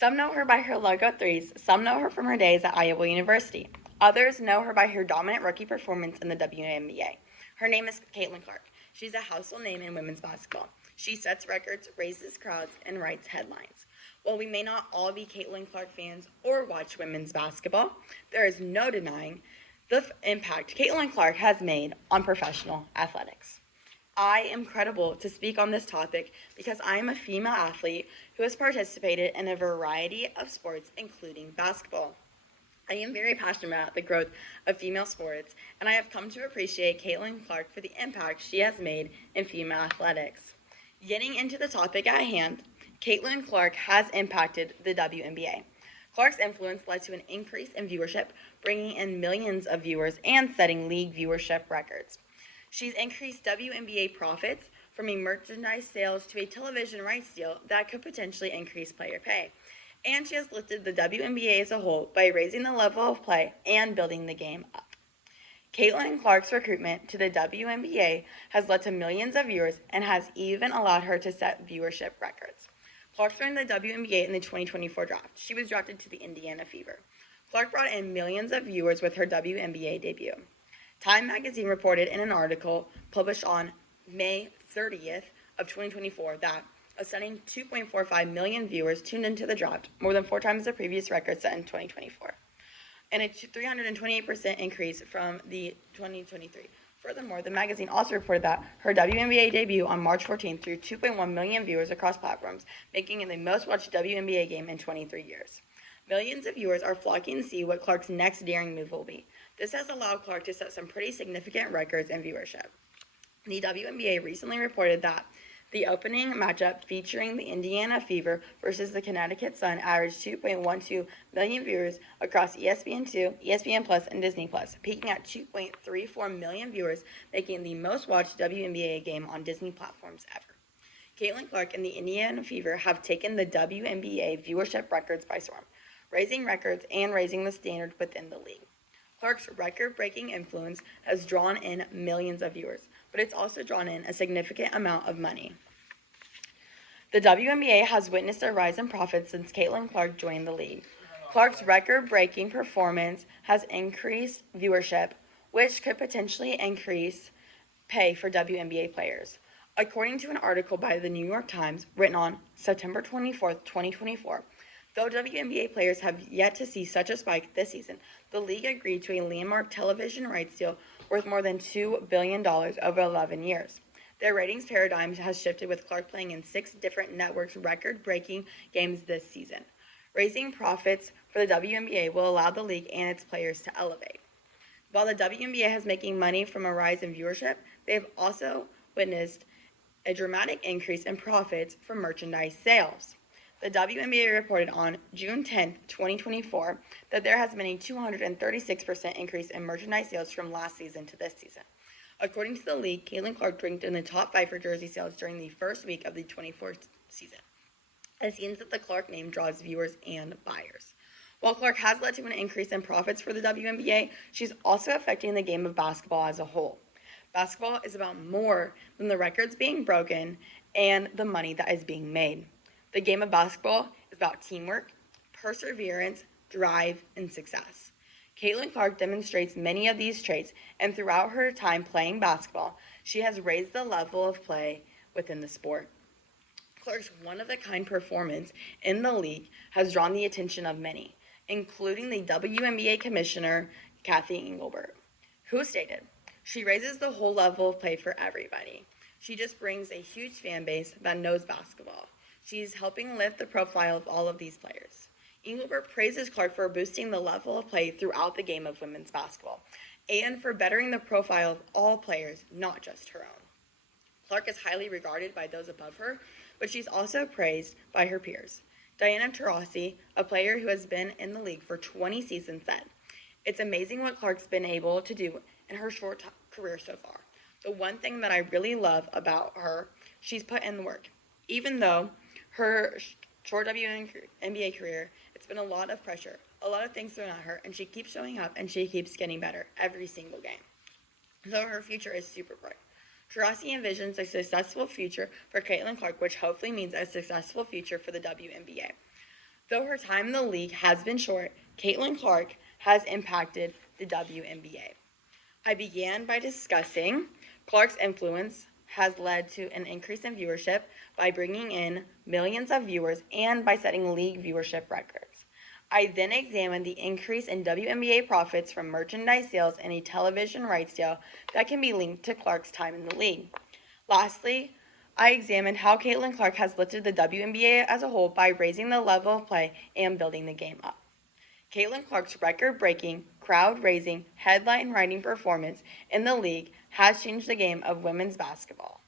Some know her by her logo threes, some know her from her days at Iowa University. Others know her by her dominant rookie performance in the WNBA. Her name is Caitlin Clark. She's a household name in women's basketball. She sets records, raises crowds, and writes headlines. While we may not all be Caitlin Clark fans or watch women's basketball, there is no denying the impact Caitlin Clark has made on professional athletics. I am credible to speak on this topic because I am a female athlete who has participated in a variety of sports, including basketball. I am very passionate about the growth of female sports, and I have come to appreciate Caitlin Clark for the impact she has made in female athletics. Getting into the topic at hand, Caitlin Clark has impacted the WNBA. Clark's influence led to an increase in viewership, bringing in millions of viewers and setting league viewership records. She's increased WNBA profits from a merchandise sales to a television rights deal that could potentially increase player pay. And she has lifted the WNBA as a whole by raising the level of play and building the game up. Caitlin Clark's recruitment to the WNBA has led to millions of viewers and has even allowed her to set viewership records. Clark joined the WNBA in the 2024 draft. She was drafted to the Indiana Fever. Clark brought in millions of viewers with her WNBA debut. Time magazine reported in an article published on May 30th of 2024 that a stunning 2.45 million viewers tuned into the draft, more than 4 times the previous record set in 2024, and a 328% increase from the 2023. Furthermore, the magazine also reported that her WNBA debut on March 14th drew 2.1 million viewers across platforms, making it the most watched WNBA game in 23 years. Millions of viewers are flocking to see what Clark's next daring move will be. This has allowed Clark to set some pretty significant records in viewership. The WNBA recently reported that the opening matchup featuring the Indiana Fever versus the Connecticut Sun averaged 2.12 million viewers across ESPN2, ESPN Plus, and Disney Plus, peaking at 2.34 million viewers, making the most watched WNBA game on Disney platforms ever. Caitlin Clark and the Indiana Fever have taken the WNBA viewership records by storm, raising records and raising the standard within the league. Clark's record-breaking influence has drawn in millions of viewers, but it's also drawn in a significant amount of money. The WNBA has witnessed a rise in profits since Caitlin Clark joined the league. Clark's record-breaking performance has increased viewership, which could potentially increase pay for WNBA players. According to an article by the New York Times written on September 24, 2024, though WNBA players have yet to see such a spike this season, the league agreed to a landmark television rights deal worth more than $2 billion over 11 years. Their ratings paradigm has shifted, with Clark playing in 6 different networks' record-breaking games this season. Raising profits for the WNBA will allow the league and its players to elevate. While the WNBA is making money from a rise in viewership, they have also witnessed a dramatic increase in profits from merchandise sales. The WNBA reported on June 10, 2024, that there has been a 236% increase in merchandise sales from last season to this season. According to the league, Caitlin Clark ranked in the top 5 for jersey sales during the first week of the 24th season. It seems that the Clark name draws viewers and buyers. While Clark has led to an increase in profits for the WNBA, she's also affecting the game of basketball as a whole. Basketball is about more than the records being broken and the money that is being made. The game of basketball is about teamwork, perseverance, drive, and success. Caitlin Clark demonstrates many of these traits, and throughout her time playing basketball, she has raised the level of play within the sport. Clark's one-of-a-kind performance in the league has drawn the attention of many, including the WNBA commissioner, Cathy Engelbert, who stated, "She raises the whole level of play for everybody. She just brings a huge fan base that knows basketball. She's helping lift the profile of all of these players." Engelbert praises Clark for boosting the level of play throughout the game of women's basketball and for bettering the profile of all players, not just her own. Clark is highly regarded by those above her, but she's also praised by her peers. Diana Taurasi, a player who has been in the league for 20 seasons, said, "It's amazing what Clark's been able to do in her short career so far. The one thing that I really love about her, she's put in the work. Even though her short WNBA career, it's been a lot of pressure, a lot of things thrown at her, and she keeps showing up and she keeps getting better every single game. So her future is super bright." Taurasi envisions a successful future for Caitlin Clark, which hopefully means a successful future for the WNBA. Though her time in the league has been short, Caitlin Clark has impacted the WNBA. I began by discussing Clark's influence has led to an increase in viewership by bringing in millions of viewers and by setting league viewership records. I then examined the increase in WNBA profits from merchandise sales and a television rights deal that can be linked to Clark's time in the league. Lastly, I examined how Caitlin Clark has lifted the WNBA as a whole by raising the level of play and building the game up. Caitlin Clark's record-breaking, crowd-raising, headline-writing performance in the league has changed the game of women's basketball.